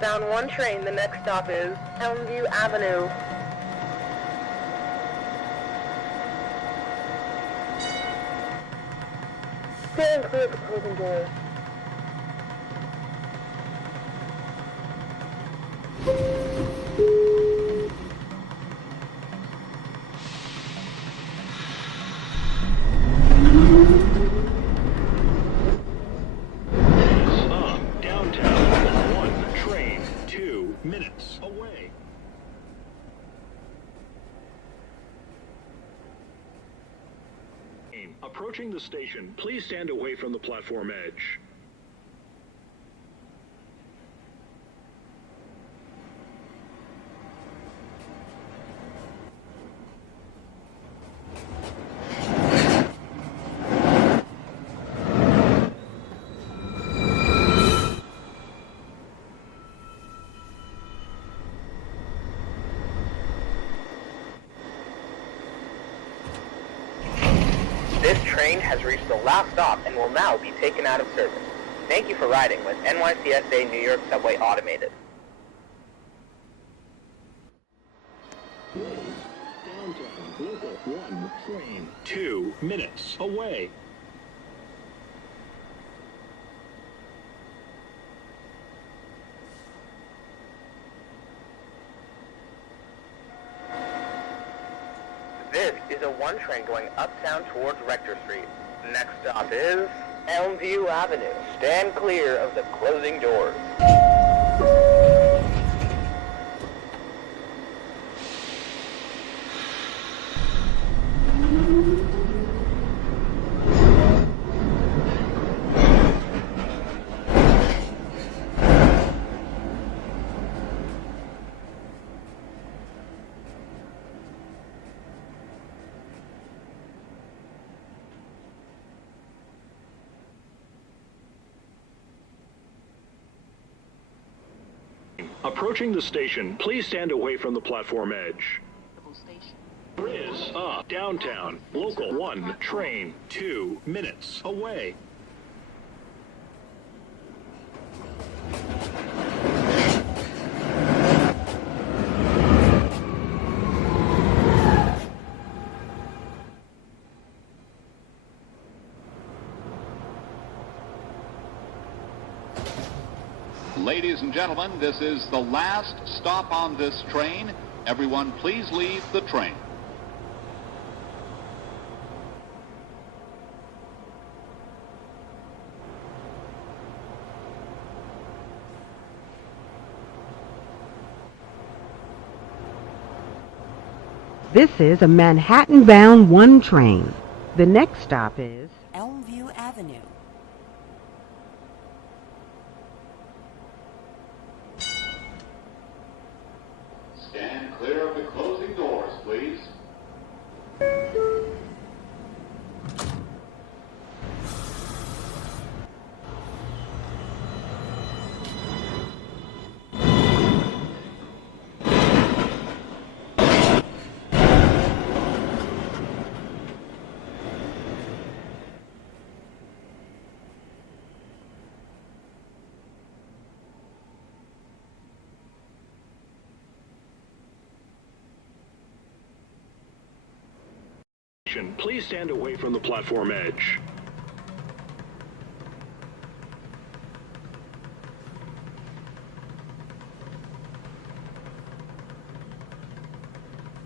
Bound 1 train, the next stop is Elmview Avenue. Stand clear of the closing doors. Downtown, 1 train, 2 minutes away. Approaching the station, please stand away from the platform edge. This train has reached the last stop and will now be taken out of service. Thank you for riding with NYCSA New York Subway Automated. Downtown, local 1 train, 2 minutes away. This is a 1 train going uptown towards Rector Street. Next stop is Elmview Avenue. Stand clear of the closing doors. Approaching the station, please stand away from the platform edge. There is a downtown, local 1 train, 2 minutes away. Ladies and gentlemen, this is the last stop on this train. Everyone, please leave the train. This is a Manhattan-bound 1 train. The next stop is Elmview Avenue. Stand clear of the closing doors, please. Please stand away from the platform edge.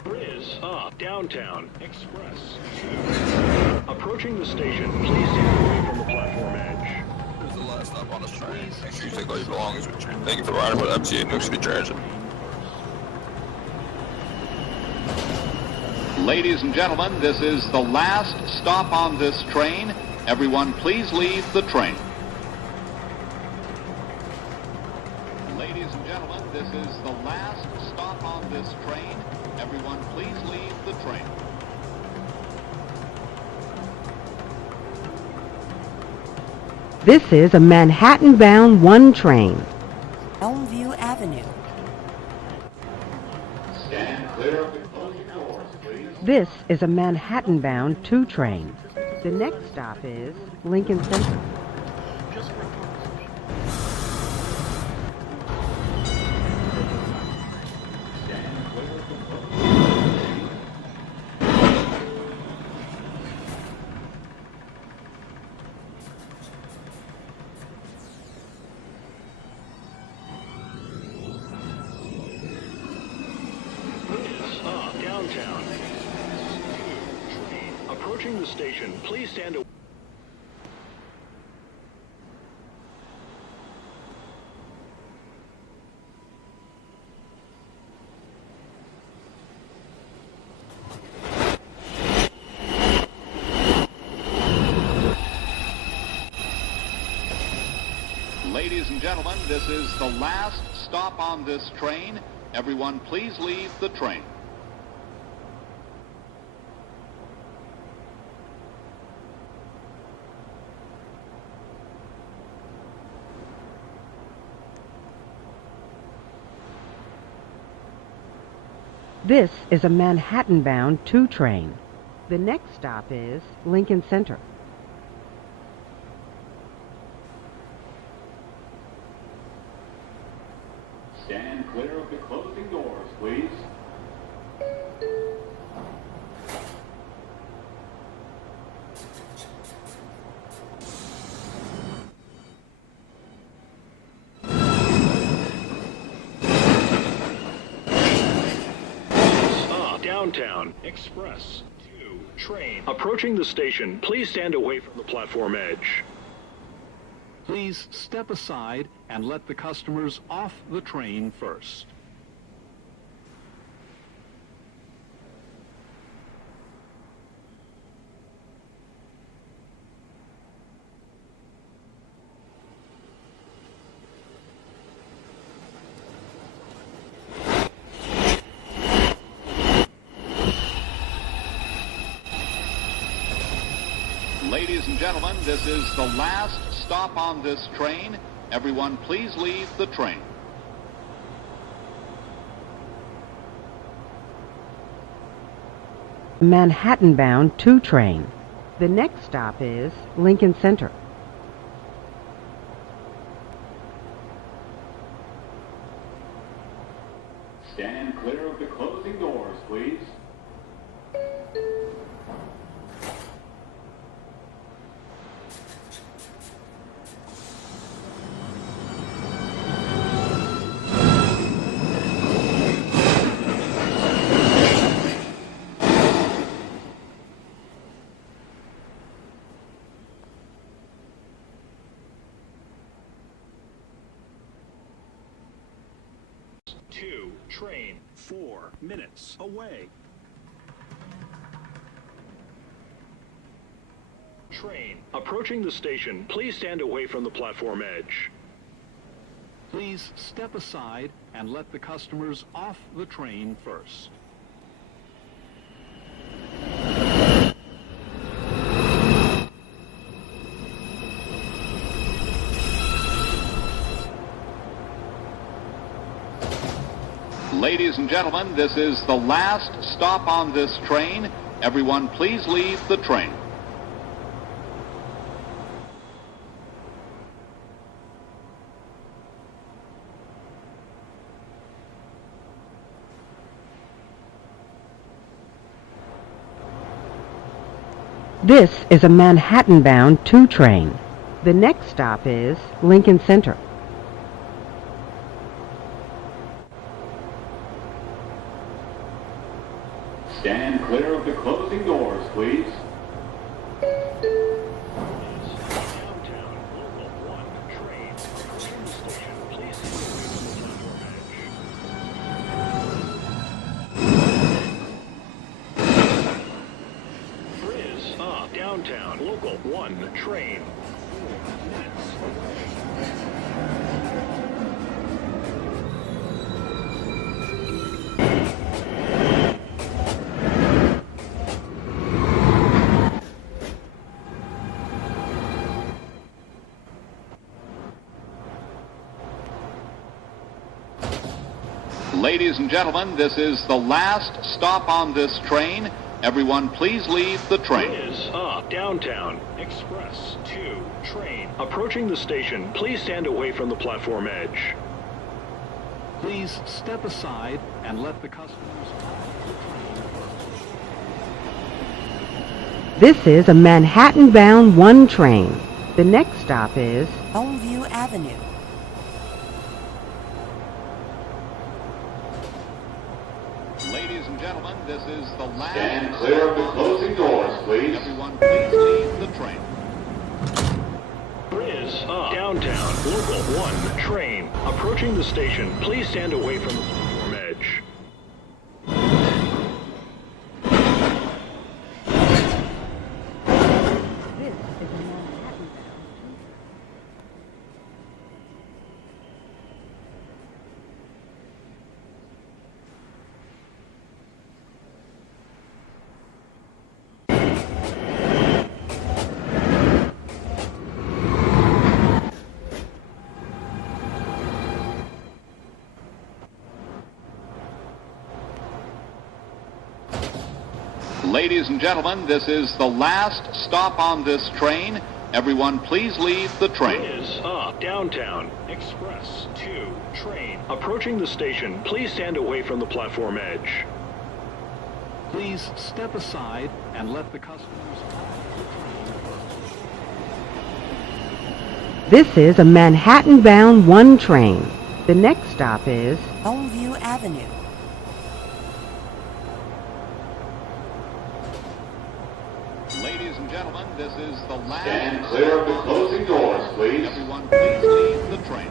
There is a downtown express 2. Approaching the station, please stand away from the platform edge. This is the last stop on this train. Make sure you take all your belongings with you. Thank you for riding with MTA New York City Transit. Ladies and gentlemen, this is the last stop on this train. Everyone, please leave the train. Ladies and gentlemen, this is the last stop on this train. Everyone, please leave the train. This is a Manhattan-bound 1 train. Elmview Avenue. Stand clear of the closing doors, please. This is a Manhattan-bound 2 train. The next stop is Lincoln Center. downtown. Train approaching the station. Please stand away. Ladies and gentlemen, this is the last stop on this train. Everyone, please leave the train. This is a Manhattan-bound 2 train. The next stop is Lincoln Center. Stand clear of the closing doors, please. Downtown Express 2 train approaching the station. Please stand away from the platform edge. Please step aside and let the customers off the train first. Ladies and gentlemen, this is the last stop on this train. Everyone, please leave the train. Manhattan-bound 2 train. The next stop is Lincoln Center. Stand clear of the closing doors, please. Train 4 minutes away. Train approaching the station. Please stand away from the platform edge. Please step aside and let the customers off the train first. Ladies and gentlemen, this is the last stop on this train. Everyone, please leave the train. This is a Manhattan-bound 2 train. The next stop is Lincoln Center. Stand clear of the closing doors, please. Downtown Local 1 train approaching the station. Please stand away from the platform edge. Frizz up. Downtown Local 1 train 4 minutes away. Ladies and gentlemen, this is the last stop on this train. Everyone, please leave the train. Frizz up. Downtown Express 2 train approaching the station. Please stand away from the platform edge. Please step aside and let the customers off the train first. This is a Manhattan-bound 1 train. The next stop is Elmview Avenue. Ladies and gentlemen, this is the last... Stand clear of the closing doors, please. Everyone, please leave the train. Is up. Downtown, local 1 train. Approaching the station, please stand away from the platform edge. This is a Manhattan. Ladies and gentlemen, this is the last stop on this train. Everyone, please leave the train. Is up. Downtown, express 2 train. Approaching the station, please stand away from the platform edge. Please step aside and let the customers off the train. This is a Manhattan-bound 1 train. The next stop is Elmview Avenue. Ladies and gentlemen, this is the last... Stand clear of the closing doors, please. Everyone, please leave the train.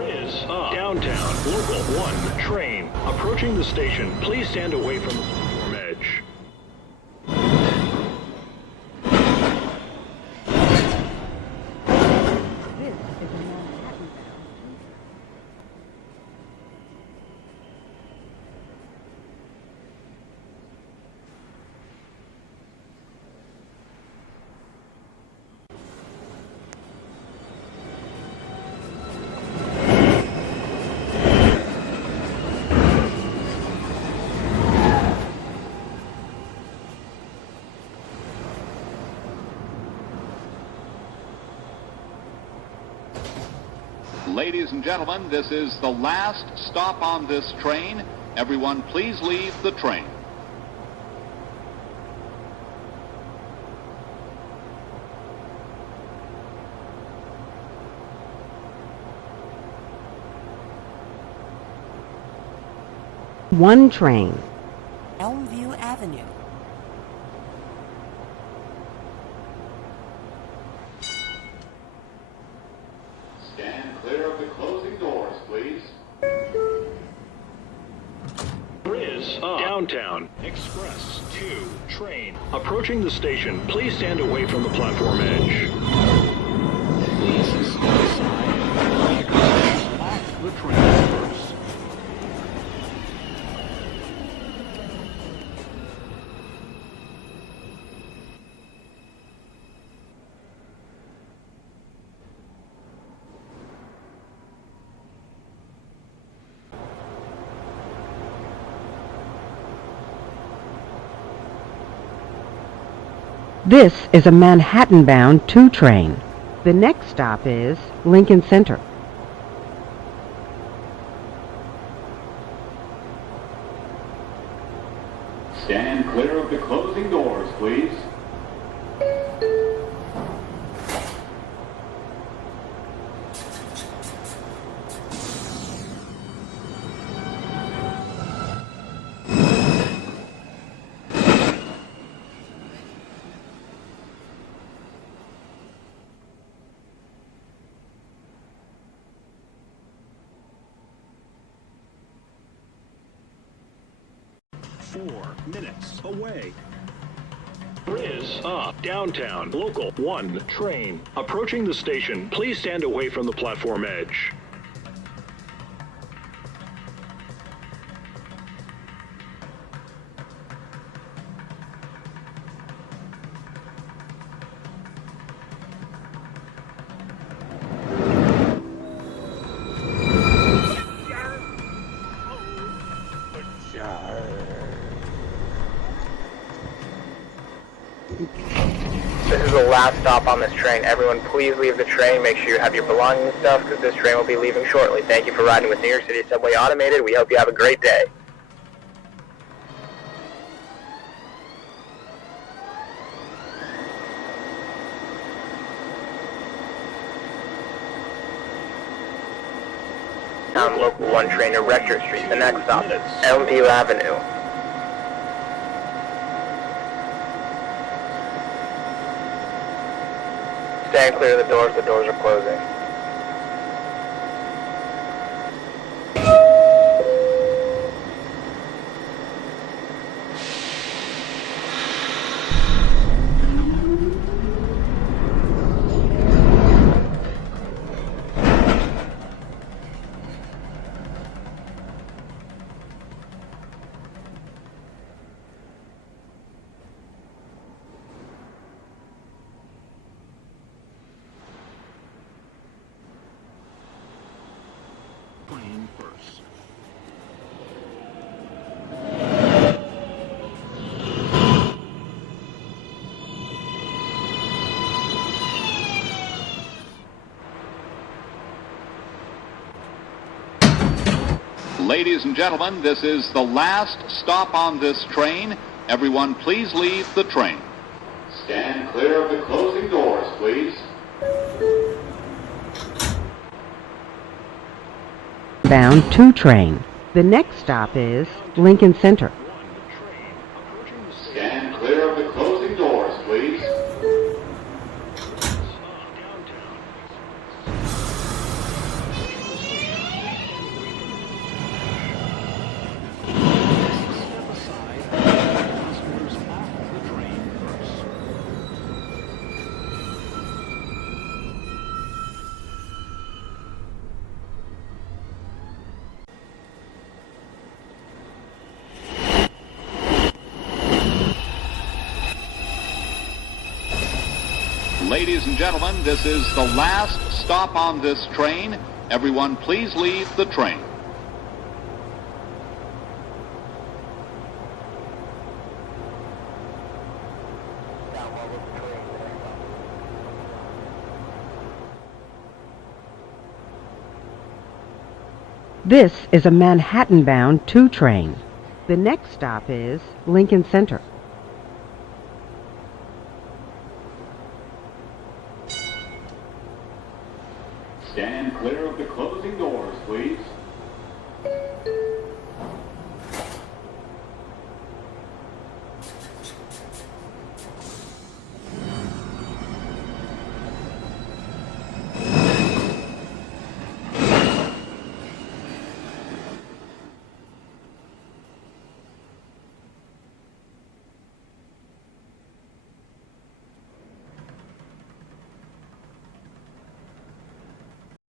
Is up. Downtown, local 1 train. Approaching the station, please stand away from the platform edge. This is a Manhattan. Ladies and gentlemen, this is the last stop on this train. Everyone, please leave the train. One train. Elmview Avenue. Stand clear of the closing doors, please. Is up. Downtown, express 2 train. Approaching the station, please stand away from the platform edge. Please step aside and let the customers off the train first. This is a Manhattan-bound 2 train. The next stop is Lincoln Center. Stand clear of the closing doors, please. Minutes away. Is up. Downtown, local 1 train. Approaching the station, please stand away from the platform edge. This is the last stop on this train. Everyone, please leave the train. Make sure you have your belongings and stuff, because this train will be leaving shortly. Thank you for riding with New York City Subway Automated. We hope you have a great day. uptown local 1 train to Rector Street. The next stop is Elmview Avenue. Stand clear of the doors are closing. Train first. Ladies and gentlemen, this is the last stop on this train. Everyone, please leave the train. Stand clear of the closing doors, please. Bound 2 train. The next stop is Lincoln Center. Stand clear of the closing doors, please. Step aside and let the customers off the train first. Ladies and gentlemen, this is the last stop on this train. Everyone, please leave the train. This is a Manhattan-bound 2 train. The next stop is Lincoln Center.